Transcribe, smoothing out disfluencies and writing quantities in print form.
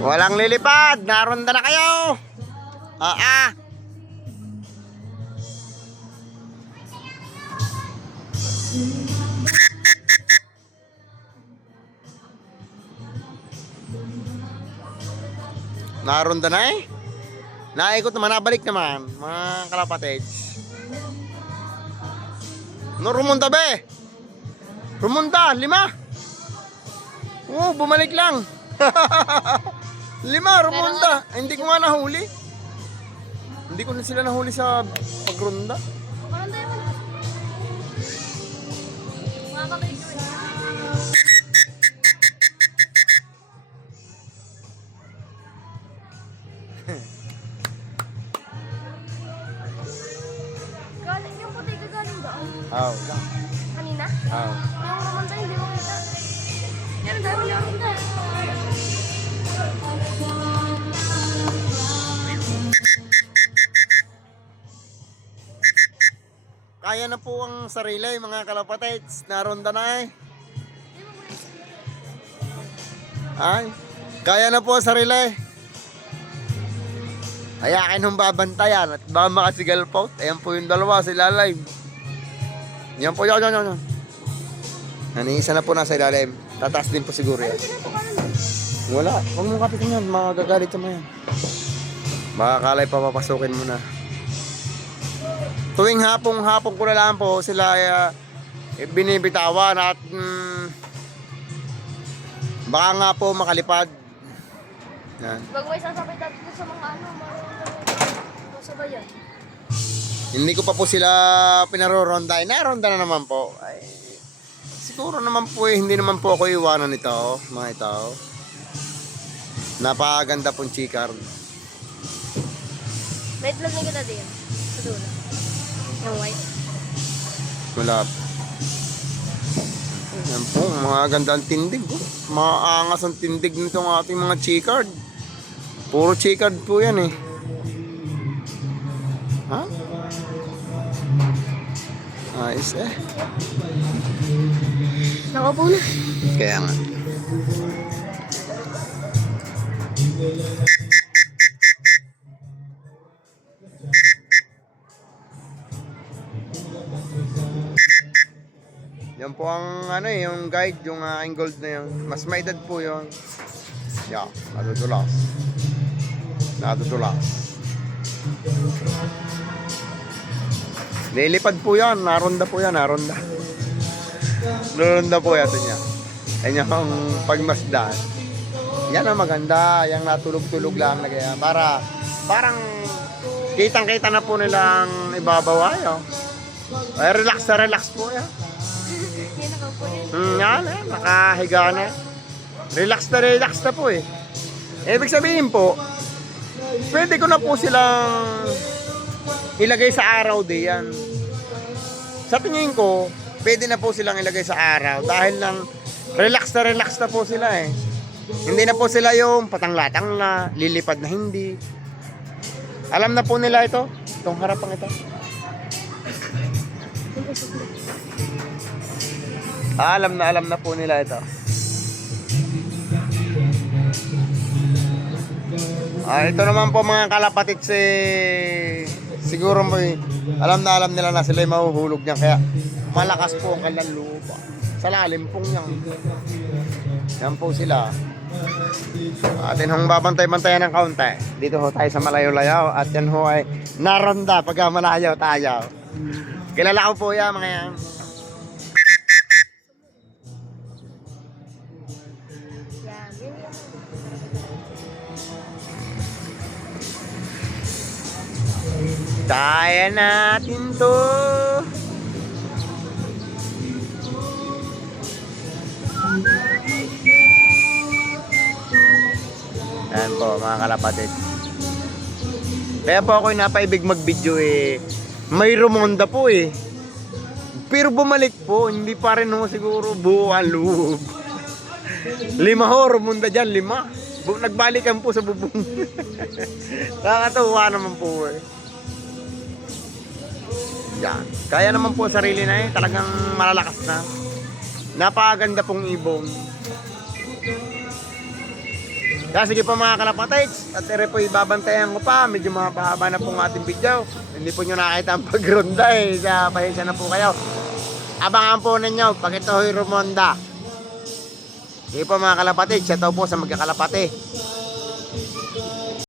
Walang lilipad. Naronda na kayo. Naronda na eh. Naikot naman, nabalik naman. Mga kalapatids. No, rumunta be. Rumunta, 5. Bumalik lang. 5, rumunta. Hindi ko nga nahuli. Hindi ko na sila nahuli sa pagrunda. Parang tayo man. Mga kabay ko. Galing yung puti ka galing doon. Kanina? Yung ramanda hindi mo kita. Yan, dahil mo kita. Kaya na po ang sarili, mga kalapatids. Naronda na eh. Ay, kaya na po ang sarili. Ayakin hong babantayan at baka makasigal po. Ayan po yung dalawa, sila live. Yan po, yan. Naniisa na po nasa ilalim. Tataas din po siguro yan. Wala, huwag mong kapitan yan. Magagalit naman yan. Baka kalay papapasukin mo na. Tuwing hapon ko na lang po sila binibitawan at baka nga po makalipad. Yan. Bago may sasabay dati sa mga sa bayan. Hindi ko pa po sila pinaroronda. Naronda na naman po. Ay, siguro naman po hindi naman po ako iwanan nito, mga ito. Napakaganda pong chikar. May itlog na kita din. Sa dulo. Yung white. Wala. Yan po, mga gandang tindig. Maangas ang tindig nitong ating mga chikard. Puro chikard po yan eh. Ha? Ayos eh. Nakapo na. Kaya nga. Yan po ang yung guide, yung gold na yun. Mas may edad po yun. Yeah, natutulas. Lilipad po yan, naronda po yan. Naronda po yan niya. Yan yung pagmasdan. Yan ang maganda, yung natulog-tulog lang na kaya. Parang kitang-kita na po nilang ibabaw ayo. Ay, relax po yan. Yan nakapo Yan, nakahiga na. Relax na po eh. Ibig sabihin po, pwede ko na po silang ilagay sa araw din yan. Sa tingin ko, pwede na po silang ilagay sa araw dahil nang relax na po sila eh. Hindi na po sila yung patanglatang na, lilipad na hindi. Alam na po nila ito, itong harapang ito. Alam na po nila ito. Ito naman po mga kalapatid siguro mo alam nila na sila mahuhulog niyan kaya malakas po ang kanilang lupa. Sa lalim pong yan. Yan po sila. Atin hong babantay-bantayan ng kaunti. Dito ho tayo sa malayo-layaw at yan ho ay naronda pagka malayo tayo. Kilala ko po yan mga yan. Kaya natin to. Ayan po mga kalapatid. Kaya po ako'y napaibig mag-video eh. May rumonda po eh. Pero bumalik po, hindi pa rin ho siguro buo ang loob. 5 ho, rumonda dyan, 5. Nagbalikan po sa bubong. Nakakatuwa naman po eh. Yan. Kaya naman po sarili na eh. Talagang malalakas na. Napakaganda pong ibon. Kaya sige po mga kalapatids, at ere po ibabantayan ko pa, medyo mahaba na po ang ating video. Hindi po nyo nakita ang pagronda eh, sa pasensya na po kayo. Abangan po ninyo pag ito ho'y rumonda. Sige po mga kalapatids, siya po sa magkakalapati.